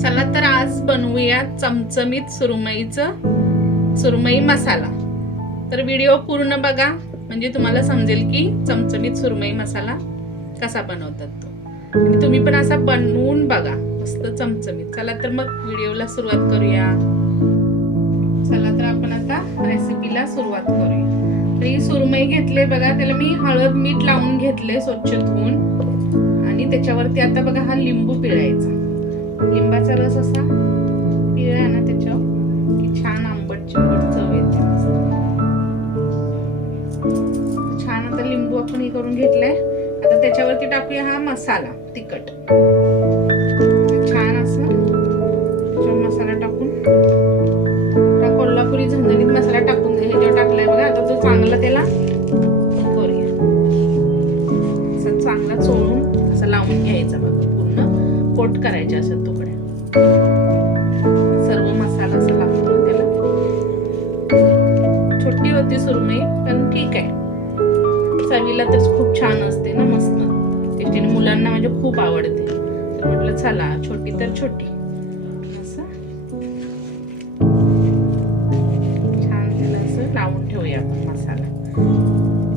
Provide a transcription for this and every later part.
चला तर आज बनवूया चमचमीत सुरमई मसाला। तर व्हिडिओ पूर्ण बघा म्हणजे तुम्हाला समजेल की चमचमीत सुरमई मसाला कसा बनवतात तो, आणि तुम्ही पण असा बनवून बघा मस्त चमचमीत। चला तर मग व्हिडिओला सुरुवात करूया। चला तर आपण आता रेसिपीला सुरुवात करूया। तर ही सुरमई घेतले बघा, त्याला मी हळद मीठ लावून घेतले स्वच्छ धुवून, आणि त्याच्यावरती आता बघा हा लिंबू पिळायचा। लिंबाचा रस असा पिळला ना त्याच्यावर की छान आंबट चिंबट चव येते। छान आता लिंबू आपण हे करून घेतलाय। आता त्याच्यावरती टाकूया हा मसाला तिखट, छान असं मसाला टाकून कोल्हापुरी झणझणीत मसाला टाकून ह्याच्यावर टाकलाय बघा। आता तो चांगला त्याला करूया, असं चांगला चोळून असं लावून घ्यायचा बघा, पूर्ण कोट करायचे असं तुकड्या, सर्व मसाला असा लागतो त्याला। छोटी होती सुरमई पण ठीक आहे, चवीला तर खूप छान असते ना, मस्त टेस्टीने, मुलांना म्हणजे खूप आवडते। तर म्हटलं चला छोटी तर छोटी, असं छान त्याला असं लावून ठेवूया आपण मसाला।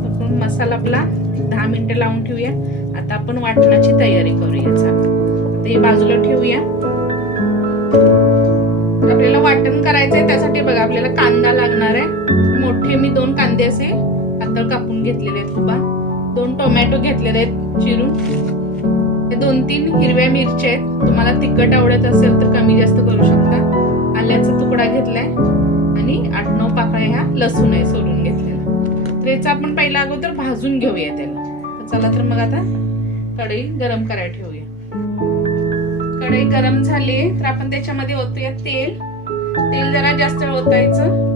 तर मसाला आपला 10 मिनिटं लावून ठेवूया। आता आपण वाटणाची तयारी करूया। आता हे बाजूला ठेवूया। आपल्याला वाटण करायचंय, त्यासाठी बघा आपल्याला कांदा लागणार आहे। मोठे मी 2 कांदे असे पातळ कापून घेतलेले आहेत उभा, 2 टोमॅटो घेतलेले आहेत चिरून, हे 2-3 हिरव्या मिरच्या आहेत। तुम्हाला तिखट आवडत असेल तर कमी जास्त करू शकता। आल्याचा तुकडा घेतलाय आणि 8-9 पाकळ्या ह्या लसूण आहे सोलून घेतलेला। तर याचा आपण पहिला अगोदर भाजून घेऊया त्याला। चला तर मग आता कढई गरम करायला ठेवूया। कढई गरम झाली तर आपण त्याच्यामध्ये ओतूया तेल। तेल जरा जास्त ओतायचं,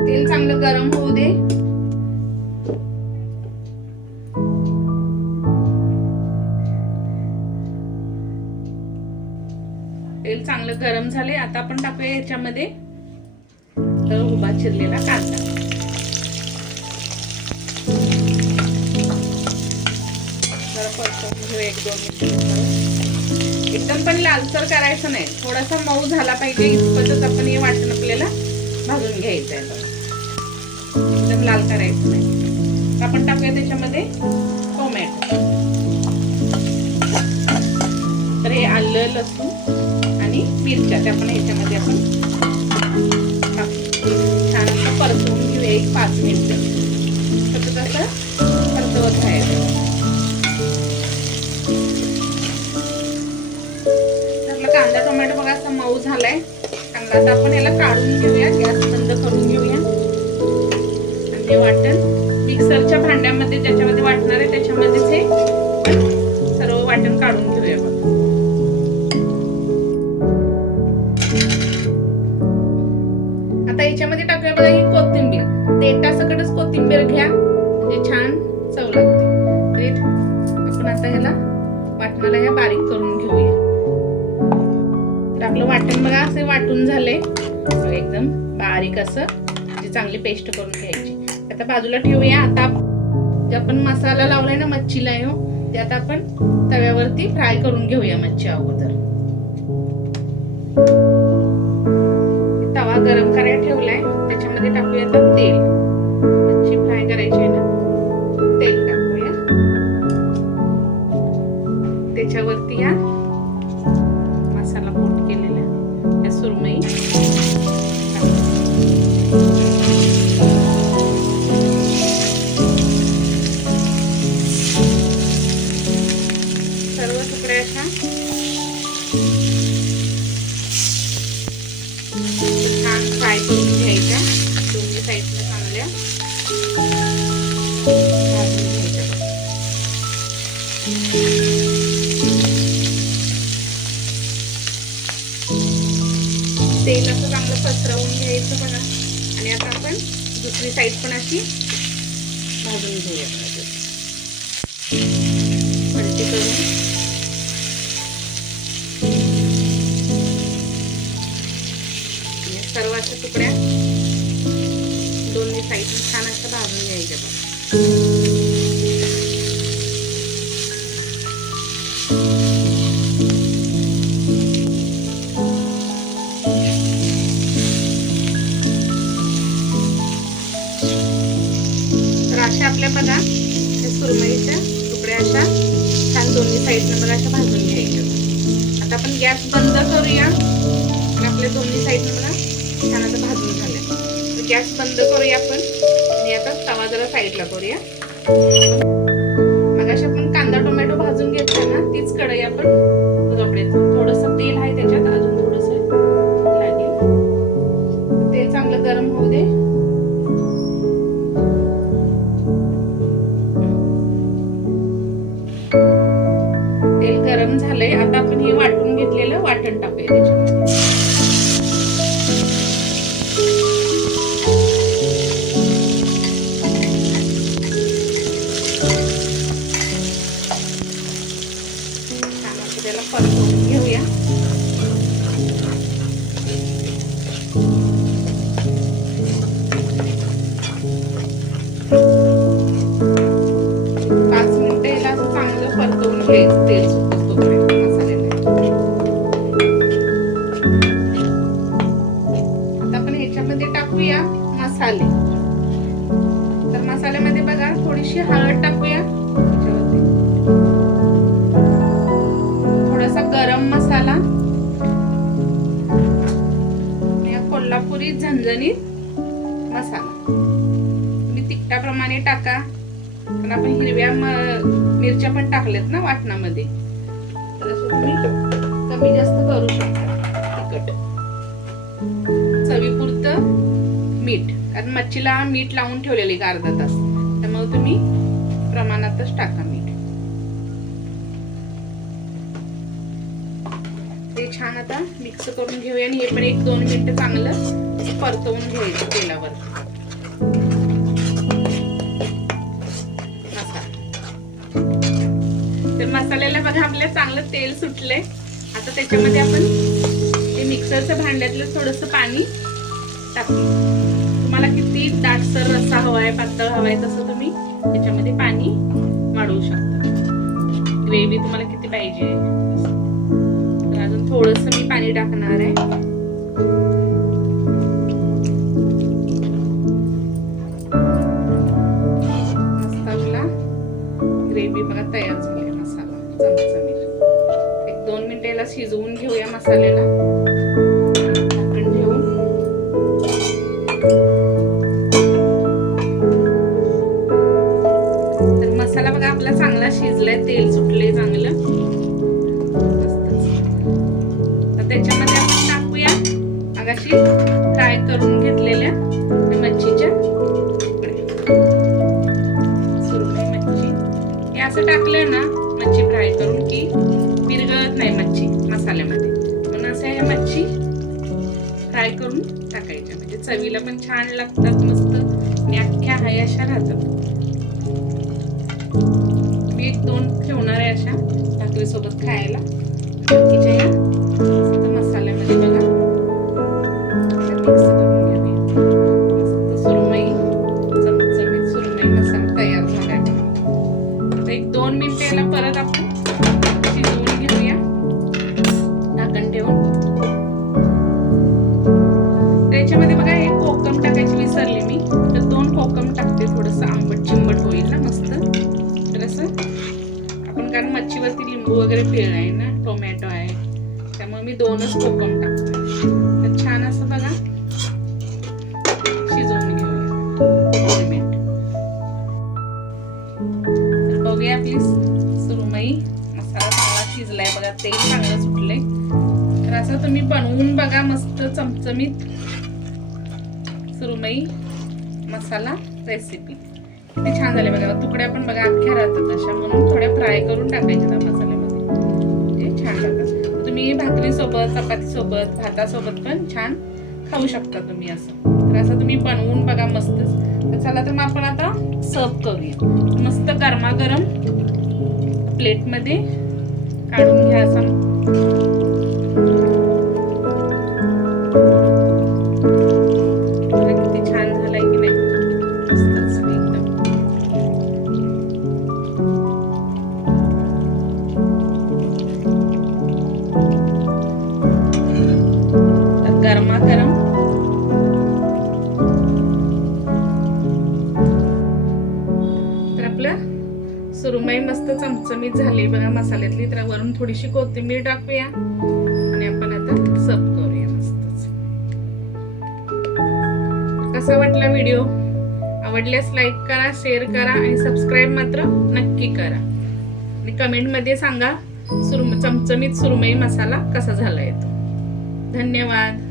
तेल चांगलं गरम होऊ दे। तेल चांगलं गरम झाले, आता आपण टाकूया याच्यामध्ये उभा चिरलेला कांदा। जरा परतवून घेऊ 1-2 मिनिट। एकदम पण लालसर करायचं नाही, थोडासा मऊ झाला पाहिजे इतपतच आपण हे वाटण आपल्याला भाजून घ्यायचं आहे बघा, एकदम लाल करायचं नाही। आपण टाकूया त्याच्यामध्ये टोमॅटो, तर हे आलं लसूण आणि मिरच्या त्या पण ह्याच्यामध्ये आपण छान असं परतवून घेऊया 1-5 मिनिटं। सतत असं परतवत राहायचं। कांदा टोमॅटो बघा असा मऊ झालाय चांगला। आता आपण याला काढून घेऊया, गॅस बंद करून घेऊया, आणि हे वाटण मिक्सरच्या भांड्यामध्ये ज्याच्यामध्ये वाटणार आहे त्याच्यामध्येच हे सर्व वाटण काढून घेऊया बघा। आता याच्यामध्ये टाकूया बघा ही कोथिंबीर, देठासकटच कोथिंबीर घ्या म्हणजे छान चव लागते। तर आपण आता ह्याला वाटणाला ह्या बारीक करून घेऊया। तर आपलं वाटण बघा असे वाटून झाले एकदम बारीक असं, म्हणजे चांगली पेस्ट करून घ्यायची। आता बाजूला ठेवूया। आता जे आपण मसाला लावलाय ना मच्छीला ते आता आपण तव्यावरती फ्राय करून घेऊया मच्छी अगोदर। तवा गरम करायला ठेवलाय, त्याच्यामध्ये टाकूया आता तेल। मच्छी फ्राय करायची आहे ना, तेल टाकूया त्याच्यावरती या मसाला कोट केलेला या सुरमई सर्व तुकड्या अशा छान फ्राय करून घ्यायच्या, दोन्ही साईडला चांगल्या भाजून घ्यायच्या। तेल असं चांगलं पसरवून घ्यायचं बघा, आणि आता आपण दुसरी साईड पण अशी भाजून घेऊया पलटी करून। आणि सर्व अशा तुकड्या दोन्ही साईड छान असं भाजून घ्यायच्या बघा। साईडनं बघा अशा भाजून घ्यायच्या. आता आपण गॅस बंद करूया. आपल्या दोन्ही साईडनं बघा छान आता भाजून झाले. तर गॅस बंद करूया आपण आणि आता तवा जरा साईडला करूया. मग अशा आपण कांदा टोमॅटो भाजून घेतला ना तीच कढई आपण थोडंसं तेल आहे त्याच्यात, अजून थोडंसं लागेल. तेल चांगलं गरम होऊ दे. तेल गरम झालंय. आता आपण हे वाटून घेतलेलं वाटण टाकूया त्याच्यामध्ये. त्याला परतवून घेऊया. परतवून घ्यायचं तेल सुटत तोपर्यंत मसाल्याला. आता आपण ह्याच्यामध्ये टाकूया मसाले. तर मसाल्यामध्ये बघा थोडीशी हळद टाकूया, थोडासा गरम मसाला, कोल्हापुरी झणझणीत मसाला. तुम्ही तिखटाप्रमाणे टाका, पण आपण हिरव्या मिरच्या पण टाकल्यात ना वाटणामध्ये, तर असं तुम्ही कमी जास्त करू शकता तिखट. चवीपुरतं मीठ, कारण मच्छीला मीठ लावून ठेवलेले एक अर्धा तास, त्यामुळे तुम्ही प्रमाणातच टाका मीठ. ते छान आता मिक्स करून घेऊया आणि हे पण 1-2 मिनिटं चांगलं परतवून घ्यायचं तेलावर. तर मसाल्याला बघा आपल्या चांगलं तेल सुटले. आता त्याच्यामध्ये आपण हे मिक्सरचं भांड्यातलं थोडंसं पाणी टाकू. तुम्हाला किती दाटसर रस्सा हवाय, पातळ हवाय, तसं तुम्ही त्याच्यामध्ये पाणी वाढवू शकता. ग्रेव्ही तुम्हाला किती पाहिजे. तर अजून थोडंसं मी पाणी टाकणार आहे. मस्त आपला ग्रेव्ही बघा तयार झाली. चमचमीत 1-2 मिनिटं याला शिजवून घेऊया मसाल्याला. झाकण ठेवून तर मसाला बघा आपला चांगला शिजलाय, तेल सुटलंय चांगलं. तर त्याच्यामध्ये आपण टाकूया मगाशी फ्राय करून घेतलेल्या मच्छीच्या सुरमई मच्छी. हे असं टाकलं ना मच्छी फ्राय करून की विरघळत नाही मच्छी मसाल्यामध्ये, म्हणून असं ह्या मच्छी फ्राय करून टाकायच्या, म्हणजे चवीला पण छान लागतात मस्त आणि अख्ख्या हाय अशा राहतात. मी 1-2 ठेवणार आहे अशा भाकरी सोबत खायला. बाकीच्या या मसाल्यामध्ये बघा मिक्स करून घेऊया. मस्त सुरमई, चमचमीत सुरमई मसाला तयार झालाय. 1-2 मिनिटं याला परत आपण शिजवून घेऊया झाकण ठेवून. त्याच्यामध्ये बघा हे कोकम टाकायची विसरले मी, तर 2 कोकम टाकते. थोडंसं आंबट चिंबट होईल ना मस्त. तर असं आपण कारण मच्छीवरती लिंबू वगैरे पिळलाय ना, टोमॅटो आहे, त्यामुळे मी 2च कोकम टाकते. तर छान असं बघा शिजवून घेऊया 2 मिनिट. तर बघूया आपली सुरमई मसाला चांगला शिजलाय बघा, तेल चांगलं सुटलंय. तर असं तुम्ही बनवून बघा मस्त चमचमीत सुरमई मसाला रेसिपी. किती छान झाले बघा. तुकड्या पण बघा अख्ख्या राहतात अशा, म्हणून थोड्या फ्राय करून टाकायच्या त्या मसाल्यामध्ये, म्हणजे छान लागतात. तुम्ही भाकरी सोबत, चपाती सोबत, भातासोबत पण छान खाऊ शकता तुम्ही असं. तर असं तुम्ही बनवून बघा मस्तच. तर चला तर मग आपण आता सर्व करूया. मस्त गरमागरम प्लेटमध्ये काढून घ्या असं. किती छान झालाय की नाही, मस्तच एकदम. तर गरमागरम तर आपलं सुरमई मस्त चमचमीत झाली बघा मसाल्यातली. तर वरून थोडीशी कोथिंबीर टाकूया आणि आपण आता सर्व करूया मस्तच. कसा वाटला व्हिडिओ? आवडल्यास लाईक करा, शेअर करा आणि सबस्क्राईब मात्र नक्की करा. आणि कमेंट मध्ये सांगा चमचमीत सुरमई मसाला कसा झालाय तो. धन्यवाद.